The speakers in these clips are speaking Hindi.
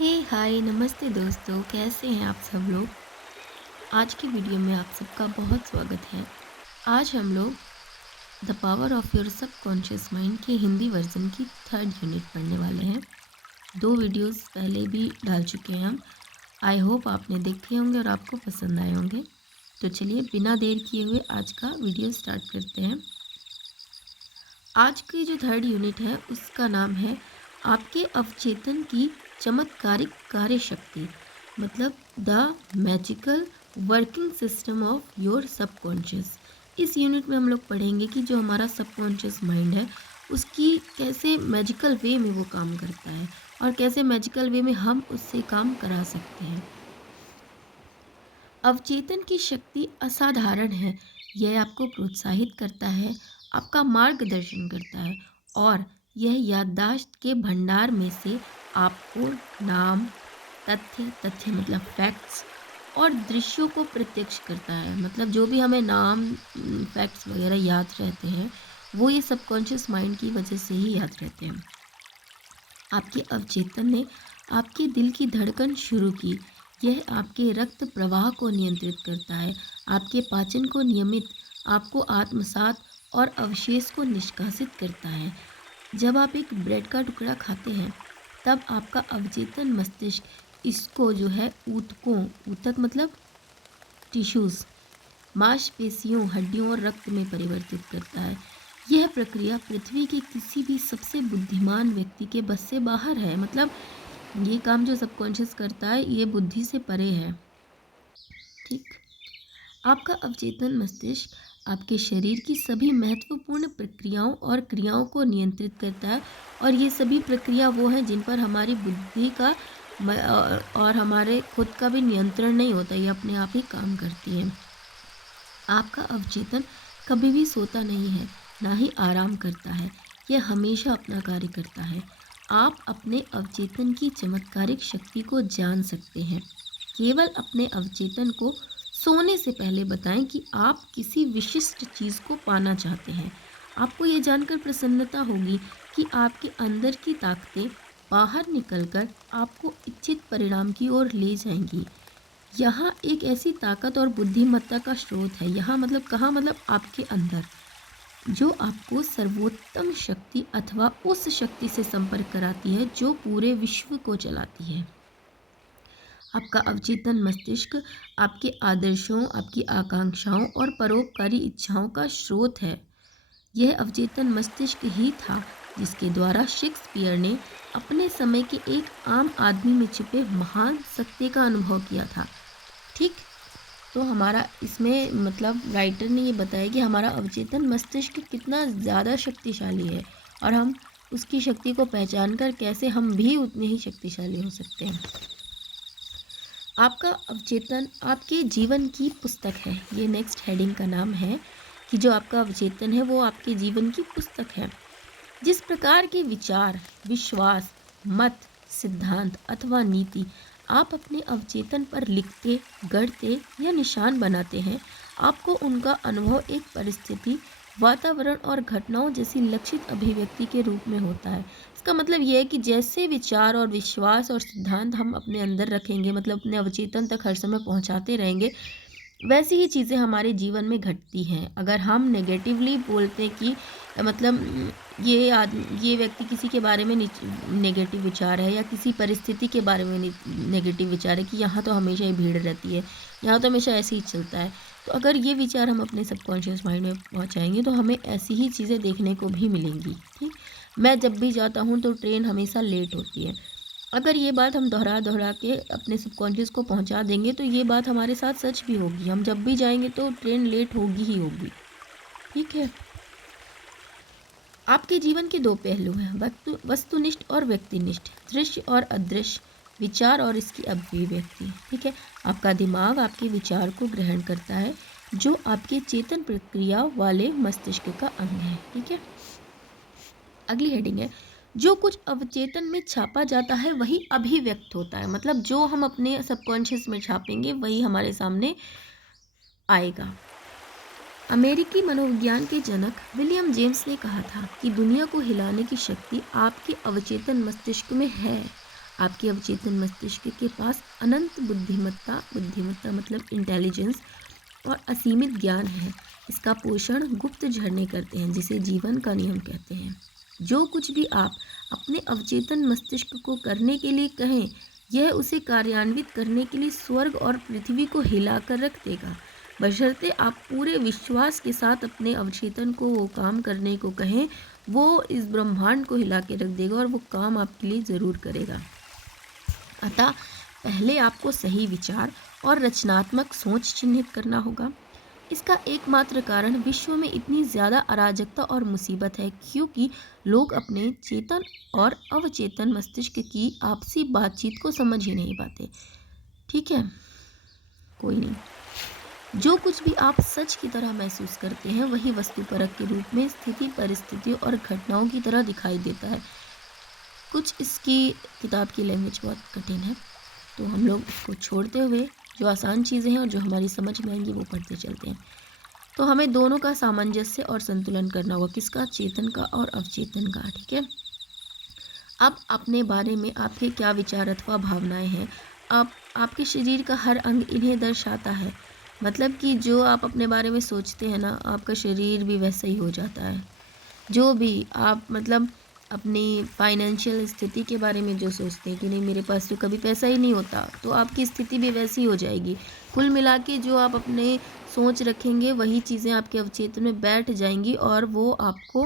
हे हाय नमस्ते दोस्तों, कैसे हैं आप सब लोग। आज की वीडियो में आप सबका बहुत स्वागत है। आज हम लोग the power of your subconscious mind के हिंदी वर्जन की थर्ड यूनिट पढ़ने वाले हैं। दो वीडियोस पहले भी डाल चुके हैं हम। आई होप आपने देखे होंगे और आपको पसंद आए होंगे। तो चलिए बिना देर किए हुए आज का वीडियो स्टार्ट करते हैं। आज की जो थर्ड यूनिट है उसका नाम है आपके अवचेतन की चमत्कारिक कार्य शक्ति, मतलब the magical working system of your subconscious. इस यूनिट में हम लोग पढ़ेंगे कि जो हमारा सबकॉन्शियस माइंड है उसकी कैसे मैजिकल वे में वो काम करता है और कैसे मैजिकल वे में हम उससे काम करा सकते हैं। अवचेतन की शक्ति असाधारण है। यह आपको प्रोत्साहित करता है, आपका मार्गदर्शन करता है और यह याददाश्त के भंडार में से आपको नाम, तथ्य मतलब फैक्ट्स और दृश्यों को प्रत्यक्ष करता है। मतलब जो भी हमें नाम, फैक्ट्स वगैरह याद रहते हैं वो ये सबकॉन्शियस माइंड की वजह से ही याद रहते हैं। आपके अवचेतन ने आपके दिल की धड़कन शुरू की। यह आपके रक्त प्रवाह को नियंत्रित करता है, आपके पाचन को नियमित, आपको आत्मसात और अवशेष को निष्कासित करता है। जब आप एक ब्रेड का टुकड़ा खाते हैं तब आपका अवचेतन मस्तिष्क इसको जो है ऊतक मतलब टिश्यूज़, मांसपेशियों, हड्डियों और रक्त में परिवर्तित करता है। यह प्रक्रिया पृथ्वी के किसी भी सबसे बुद्धिमान व्यक्ति के बस से बाहर है। मतलब ये काम जो सबकॉन्शियस करता है ये बुद्धि से परे है। ठीक। आपका अवचेतन मस्तिष्क आपके शरीर की सभी महत्वपूर्ण प्रक्रियाओं और क्रियाओं को नियंत्रित करता है और ये सभी प्रक्रिया वो हैं जिन पर हमारी बुद्धि का और हमारे खुद का भी नियंत्रण नहीं होता, ये अपने आप ही काम करती है। आपका अवचेतन कभी भी सोता नहीं है, ना ही आराम करता है। यह हमेशा अपना कार्य करता है। आप अपने अवचेतन की चमत्कारिक शक्ति को जान सकते हैं। केवल अपने अवचेतन को सोने से पहले बताएं कि आप किसी विशिष्ट चीज़ को पाना चाहते हैं। आपको ये जानकर प्रसन्नता होगी कि आपके अंदर की ताकतें बाहर निकलकर आपको इच्छित परिणाम की ओर ले जाएंगी। यहाँ एक ऐसी ताकत और बुद्धिमत्ता का स्रोत है। यहाँ मतलब कहाँ, मतलब आपके अंदर, जो आपको सर्वोत्तम शक्ति अथवा उस शक्ति से संपर्क कराती है जो पूरे विश्व को चलाती है। आपका अवचेतन मस्तिष्क आपके आदर्शों, आपकी आकांक्षाओं और परोपकारी इच्छाओं का स्रोत है। यह अवचेतन मस्तिष्क ही था जिसके द्वारा शेक्सपियर ने अपने समय के एक आम आदमी में छिपे महान सत्य का अनुभव किया था। ठीक। तो हमारा इसमें मतलब राइटर ने ये बताया कि हमारा अवचेतन मस्तिष्क कितना ज़्यादा शक्तिशाली है और हम उसकी शक्ति को पहचान कर कैसे हम भी उतने ही शक्तिशाली हो सकते हैं। आपका अवचेतन आपके जीवन की पुस्तक है। ये नेक्स्ट हेडिंग का नाम है कि जो आपका अवचेतन है वो आपके जीवन की पुस्तक है। जिस प्रकार के विचार, विश्वास, मत, सिद्धांत अथवा नीति आप अपने अवचेतन पर लिखते, गढ़ते या निशान बनाते हैं, आपको उनका अनुभव एक परिस्थिति, वातावरण और घटनाओं जैसी लक्षित अभिव्यक्ति के रूप में होता है। इसका मतलब यह है कि जैसे विचार और विश्वास और सिद्धांत हम अपने अंदर रखेंगे, मतलब अपने अवचेतन तक हर समय पहुंचाते रहेंगे, वैसी ही चीज़ें हमारे जीवन में घटती हैं। अगर हम नेगेटिवली बोलते हैं कि मतलब ये व्यक्ति किसी के बारे में नेगेटिव विचार है या किसी परिस्थिति के बारे में नेगेटिव विचार है कि यहाँ तो हमेशा ही भीड़ रहती है, यहाँ तो हमेशा ऐसे ही चलता है, तो अगर ये विचार हम अपने सबकॉन्शियस माइंड में पहुँचाएंगे तो हमें ऐसी ही चीज़ें देखने को भी मिलेंगी। ठीक। मैं जब भी जाता हूँ तो ट्रेन हमेशा लेट होती है। अगर ये बात हम दोहरा दोहरा के अपने सबकॉन्शियस को पहुंचा देंगे तो ये बात हमारे साथ सच भी होगी। हम जब भी जाएंगे तो ट्रेन लेट होगी ही होगी। ठीक है। आपके जीवन के दो पहलू हैं, वस्तुनिष्ठ और व्यक्तिनिष्ठ, दृश्य और अदृश्य, विचार और इसकी अभिव्यक्ति। ठीक है। आपका दिमाग आपके विचार को ग्रहण करता है जो आपके चेतन प्रक्रिया वाले मस्तिष्क का अंग है। ठीक है। अगली हेडिंग है, जो कुछ अवचेतन में छापा जाता है वही अभिव्यक्त होता है। मतलब जो हम अपने सबकॉन्शियस में छापेंगे वही हमारे सामने आएगा। अमेरिकी मनोविज्ञान के जनक विलियम जेम्स ने कहा था कि दुनिया को हिलाने की शक्ति आपके अवचेतन मस्तिष्क में है। आपके अवचेतन मस्तिष्क के पास अनंत बुद्धिमत्ता बुद्धिमत्ता मतलब इंटेलिजेंस और असीमित ज्ञान है। इसका पोषण गुप्त झरने करते हैं जिसे जीवन का नियम कहते हैं। जो कुछ भी आप अपने अवचेतन मस्तिष्क को करने के लिए कहें, यह उसे कार्यान्वित करने के लिए स्वर्ग और पृथ्वी को हिलाकर रख देगा, बशर्ते आप पूरे विश्वास के साथ अपने अवचेतन को वो काम करने को कहें। वो इस ब्रह्मांड को हिला के रख देगा और वो काम आपके लिए ज़रूर करेगा। अतः पहले आपको सही विचार और रचनात्मक सोच चिन्हित करना होगा। इसका एकमात्र कारण विश्व में इतनी ज़्यादा अराजकता और मुसीबत है क्योंकि लोग अपने चेतन और अवचेतन मस्तिष्क की आपसी बातचीत को समझ ही नहीं पाते। ठीक है, कोई नहीं। जो कुछ भी आप सच की तरह महसूस करते हैं वही वस्तुपरक के रूप में स्थिति परिस्थितियों और घटनाओं की तरह दिखाई देता है। कुछ इसकी किताब की लैंग्वेज बहुत कठिन है, तो हम लोग इसको छोड़ते हुए जो आसान चीज़ें हैं और जो हमारी समझ में आएंगी वो पढ़ते चलते हैं। तो हमें दोनों का सामंजस्य और संतुलन करना होगा, किसका, चेतन का और अवचेतन का। ठीक है, अब अपने बारे में आपके क्या विचार अथवा भावनाएं हैं, आपके शरीर का हर अंग इन्हें दर्शाता है। मतलब कि जो आप अपने बारे में सोचते हैं ना, आपका शरीर भी वैसा ही हो जाता है। जो भी आप मतलब अपनी फाइनेंशियल स्थिति के बारे में जो सोचते हैं कि नहीं मेरे पास तो कभी पैसा ही नहीं होता, तो आपकी स्थिति भी वैसी हो जाएगी। कुल मिला के जो आप अपने सोच रखेंगे वही चीज़ें आपके अवचेतन में बैठ जाएंगी और वो आपको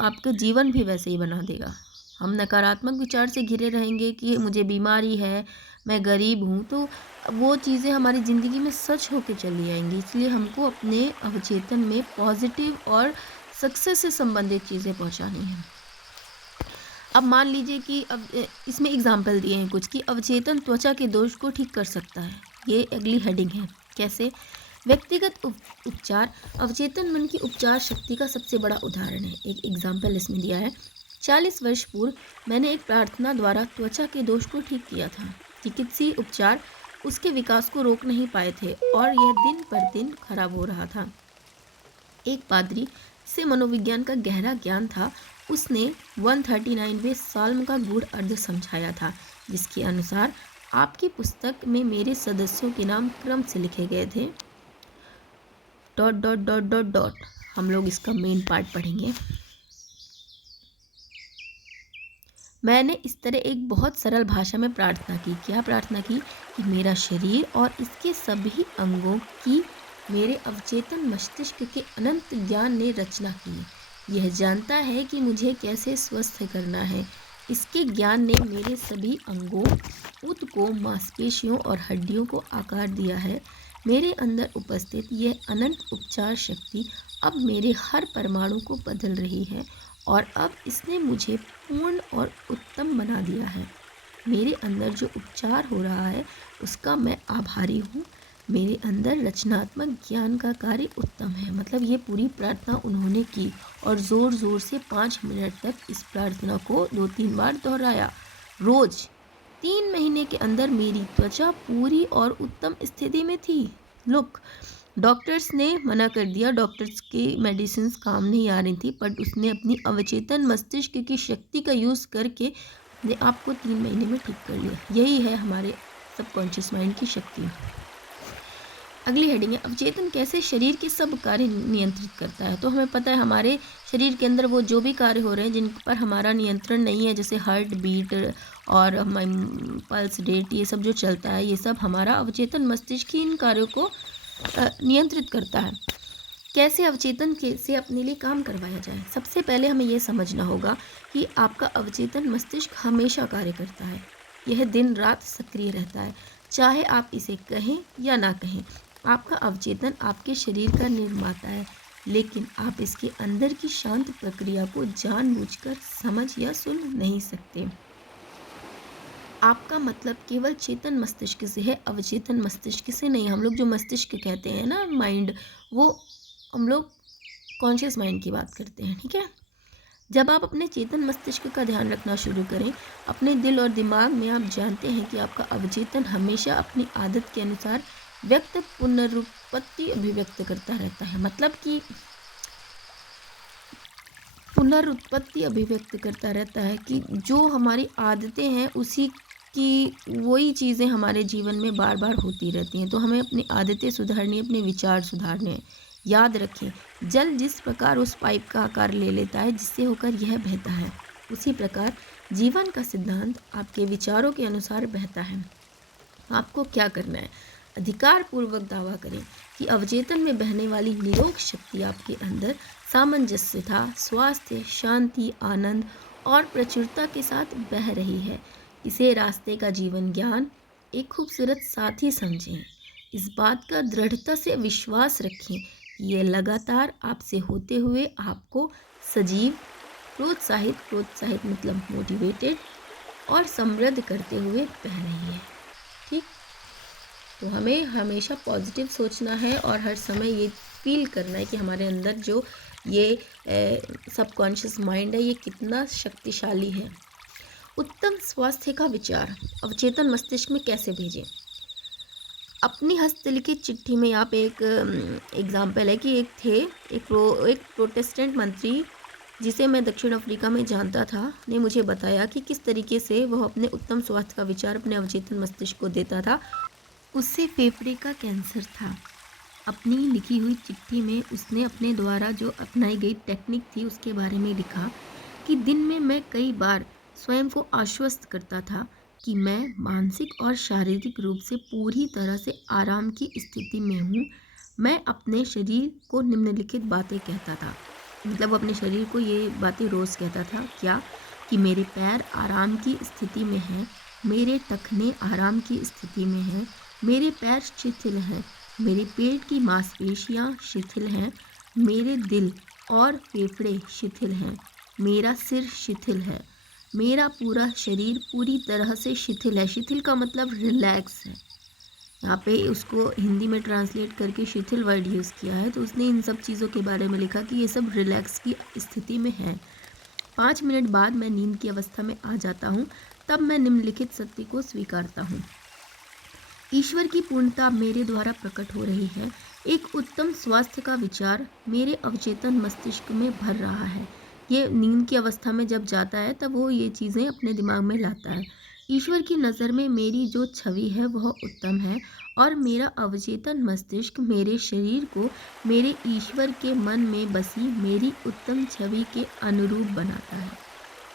आपका जीवन भी वैसे ही बना देगा। हम नकारात्मक विचार से घिरे रहेंगे कि मुझे बीमारी है, मैं गरीब हूँ, तो वो चीज़ें हमारी ज़िंदगी में सच होकर चली आएंगी। इसलिए हमको अपने अवचेतन में पॉजिटिव और सक्सेस से संबंधित चीज़ें पहुँचानी हैं। अब मान लीजिए कि अब इसमें एग्जाम्पल दिए हैं कुछ कि अवचेतन त्वचा के दोष को ठीक कर सकता है। ये अगली हेडिंग है। कैसे? व्यक्तिगत उपचार अवचेतन मन की उपचार शक्ति का सबसे बड़ा उदाहरण है। एक एग्जाम्पल इसमें दिया है। 40 वर्ष पूर्व मैंने एक प्रार्थना द्वारा त्वचा के दोष को ठीक किया था। चिकित्सीय उपचार उसके विकास को रोक नहीं पाए थे और यह दिन पर दिन खराब हो रहा था। एक पादरी से मनोविज्ञान का गहरा ज्ञान था, उसने 139वें साल्म का गूढ़ अर्थ समझाया था, जिसके अनुसार आपकी पुस्तक में मेरे सदस्यों के नाम क्रम से लिखे गए थे। ... हम लोग इसका मेन पार्ट पढ़ेंगे। मैंने इस तरह एक बहुत सरल भाषा में प्रार्थना की। क्या प्रार्थना की? कि मेरा शरीर और इसके सभी अंगों की मेरे अवचेतन मस्तिष्क के अनंत ज्ञान ने रचना की। यह जानता है कि मुझे कैसे स्वस्थ करना है। इसके ज्ञान ने मेरे सभी अंगों, ऊतकों, मांसपेशियों और हड्डियों को आकार दिया है। मेरे अंदर उपस्थित यह अनंत उपचार शक्ति अब मेरे हर परमाणु को बदल रही है और अब इसने मुझे पूर्ण और उत्तम बना दिया है। मेरे अंदर जो उपचार हो रहा है उसका मैं आभारी हूँ। मेरे अंदर रचनात्मक ज्ञान का कार्य उत्तम है। मतलब ये पूरी प्रार्थना उन्होंने की और ज़ोर ज़ोर से 5 मिनट तक इस प्रार्थना को 2-3 बार दोहराया रोज़। 3 महीने के अंदर मेरी त्वचा पूरी और उत्तम स्थिति में थी। लुक, डॉक्टर्स ने मना कर दिया, डॉक्टर्स की मेडिसिन काम नहीं आ रही थी, बट उसने अपनी अवचेतन मस्तिष्क की शक्ति का यूज़ करके अपने आप को 3 महीने में ठीक कर लिया। यही है हमारे सबकॉन्शियस माइंड की शक्ति। अगली हेडिंग है, अवचेतन कैसे शरीर के सब कार्य नियंत्रित करता है। तो हमें पता है हमारे शरीर के अंदर वो जो भी कार्य हो रहे हैं जिन पर हमारा नियंत्रण नहीं है, जैसे हार्ट बीट और पल्स रेट, ये सब जो चलता है, ये सब हमारा अवचेतन मस्तिष्क ही इन कार्यों को नियंत्रित करता है। कैसे अवचेतन से अपने लिए काम करवाया जाए? सबसे पहले हमें ये समझना होगा कि आपका अवचेतन मस्तिष्क हमेशा कार्य करता है। यह दिन रात सक्रिय रहता है, चाहे आप इसे कहें या ना कहें। आपका अवचेतन आपके शरीर का निर्माता है, लेकिन आप इसके अंदर की शांत प्रक्रिया को जानबूझकर समझ या सुन नहीं सकते। आपका मतलब केवल चेतन मस्तिष्क से है, अवचेतन मस्तिष्क से नहीं। हम लोग जो मस्तिष्क कहते हैं ना, माइंड, वो हम लोग कॉन्शियस माइंड की बात करते हैं। ठीक है, जब आप अपने चेतन मस्तिष्क का ध्यान रखना शुरू करें अपने दिल और दिमाग में, आप जानते हैं कि आपका अवचेतन हमेशा अपनी आदत के अनुसार व्यक्त पुनरुत्पत्ति अभिव्यक्त करता रहता है। मतलब कि पुनरुत्पत्ति अभिव्यक्त करता रहता है कि जो हमारी आदतें हैं उसी कि वही चीज़ें हमारे जीवन में बार बार होती रहती हैं, तो हमें अपनी आदतें सुधारनी, अपने विचार सुधारने हैं। याद रखें, जल जिस प्रकार उस पाइप का आकार ले लेता है जिससे होकर यह बहता है, उसी प्रकार जीवन का सिद्धांत आपके विचारों के अनुसार बहता है। आपको क्या करना है? अधिकार पूर्वक दावा करें कि अवचेतन में बहने वाली निरोग शक्ति आपके अंदर सामंजस्यता, स्वास्थ्य, शांति, आनंद और प्रचुरता के साथ बह रही है। इसे रास्ते का जीवन ज्ञान एक खूबसूरत साथी समझें। इस बात का दृढ़ता से विश्वास रखें कि यह लगातार आपसे होते हुए आपको सजीव, प्रोत्साहित प्रोत्साहित मतलब मोटिवेटेड और समृद्ध करते हुए बह रही है। ठीक, तो हमें हमेशा पॉजिटिव सोचना है और हर समय ये फील करना है कि हमारे अंदर जो ये सबकॉन्शियस माइंड है ये कितना शक्तिशाली है। उत्तम स्वास्थ्य का विचार अवचेतन मस्तिष्क में कैसे भेजें? अपनी हस्तलिखित चिट्ठी में आप एक एग्जाम्पल है कि एक प्रोटेस्टेंट मंत्री जिसे मैं दक्षिण अफ्रीका में जानता था, ने मुझे बताया कि किस तरीके से वह अपने उत्तम स्वास्थ्य का विचार अपने अवचेतन मस्तिष्क को देता था। उससे फेफड़े का कैंसर था। अपनी लिखी हुई चिट्ठी में उसने अपने द्वारा जो अपनाई गई टेक्निक थी उसके बारे में लिखा कि दिन में मैं कई बार स्वयं को आश्वस्त करता था कि मैं मानसिक और शारीरिक रूप से पूरी तरह से आराम की स्थिति में हूँ। मैं अपने शरीर को निम्नलिखित बातें कहता था, मतलब अपने शरीर को ये बातें रोज़ कहता था। क्या? कि मेरे पैर आराम की स्थिति में हैं, मेरे टखने आराम की स्थिति में हैं, मेरे पैर शिथिल हैं, मेरे पेट की मांसपेशियाँ शिथिल हैं, मेरे दिल और फेफड़े शिथिल हैं, मेरा सिर शिथिल है, मेरा पूरा शरीर पूरी तरह से शिथिल है। शिथिल का मतलब रिलैक्स है। यहाँ पे उसको हिंदी में ट्रांसलेट करके शिथिल वर्ड यूज़ किया है, तो उसने इन सब चीज़ों के बारे में लिखा कि ये सब रिलैक्स की स्थिति में है। 5 मिनट बाद मैं नींद की अवस्था में आ जाता हूँ, तब मैं निम्नलिखित सत्य को स्वीकारता हूँ। ईश्वर की पूर्णता मेरे द्वारा प्रकट हो रही है। एक उत्तम स्वास्थ्य का विचार मेरे अवचेतन मस्तिष्क में भर रहा है। ये नींद की अवस्था में जब जाता है तब वो ये चीज़ें अपने दिमाग में लाता है। ईश्वर की नज़र में मेरी जो छवि है वह उत्तम है और मेरा अवचेतन मस्तिष्क मेरे शरीर को मेरे ईश्वर के मन में बसी मेरी उत्तम छवि के अनुरूप बनाता है।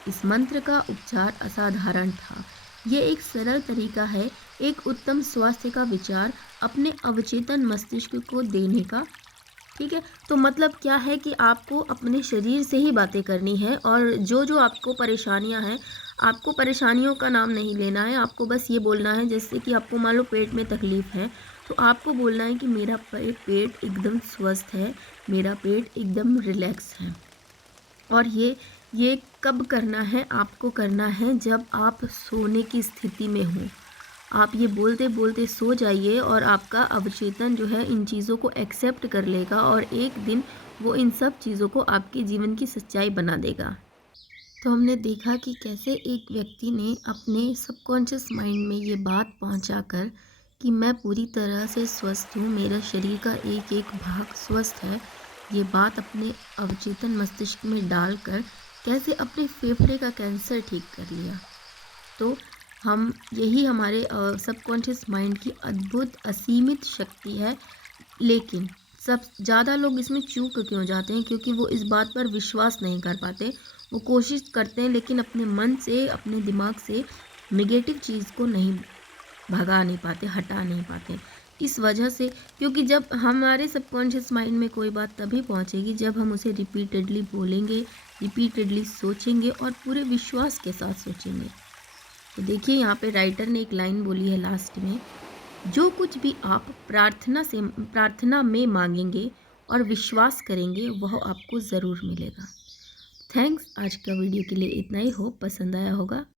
इस मंत्र का उच्चार असाधारण था। ये एक सरल तरीका है एक उत्तम स्वास्थ्य का विचार अपने अवचेतन मस्तिष्क को देने का। ठीक है, तो मतलब क्या है कि आपको अपने शरीर से ही बातें करनी है और जो जो आपको परेशानियां हैं, आपको परेशानियों का नाम नहीं लेना है। आपको बस ये बोलना है, जैसे कि आपको मान लो पेट में तकलीफ़ है, तो आपको बोलना है कि मेरा पेट एकदम स्वस्थ है, मेरा पेट एकदम रिलैक्स है। और ये कब करना है? आपको करना है जब आप सोने की स्थिति में हो। आप ये बोलते बोलते सो जाइए और आपका अवचेतन जो है इन चीज़ों को एक्सेप्ट कर लेगा और एक दिन वो इन सब चीज़ों को आपके जीवन की सच्चाई बना देगा। तो हमने देखा कि कैसे एक व्यक्ति ने अपने सबकॉन्शियस माइंड में ये बात पहुंचाकर कि मैं पूरी तरह से स्वस्थ हूँ, मेरा शरीर का एक एक भाग स्वस्थ है, ये बात अपने अवचेतन मस्तिष्क में डालकर कैसे अपने फेफड़े का कैंसर ठीक कर लिया। तो हम यही हमारे सबकॉन्शियस माइंड की अद्भुत असीमित शक्ति है। लेकिन सब ज़्यादा लोग इसमें चूक क्यों जाते हैं? क्योंकि वो इस बात पर विश्वास नहीं कर पाते। वो कोशिश करते हैं लेकिन अपने मन से, अपने दिमाग से नेगेटिव चीज़ को नहीं भगा नहीं पाते, हटा नहीं पाते। इस वजह से, क्योंकि जब हमारे सबकॉन्शियस माइंड में कोई बात तभी पहुंचेगी जब हम उसे रिपीटेडली बोलेंगे, रिपीटेडली सोचेंगे और पूरे विश्वास के साथ सोचेंगे। तो देखिए यहाँ पे राइटर ने एक लाइन बोली है लास्ट में, जो कुछ भी आप प्रार्थना में मांगेंगे और विश्वास करेंगे वह आपको ज़रूर मिलेगा। थैंक्स, आज का वीडियो के लिए इतना ही। होप पसंद आया होगा।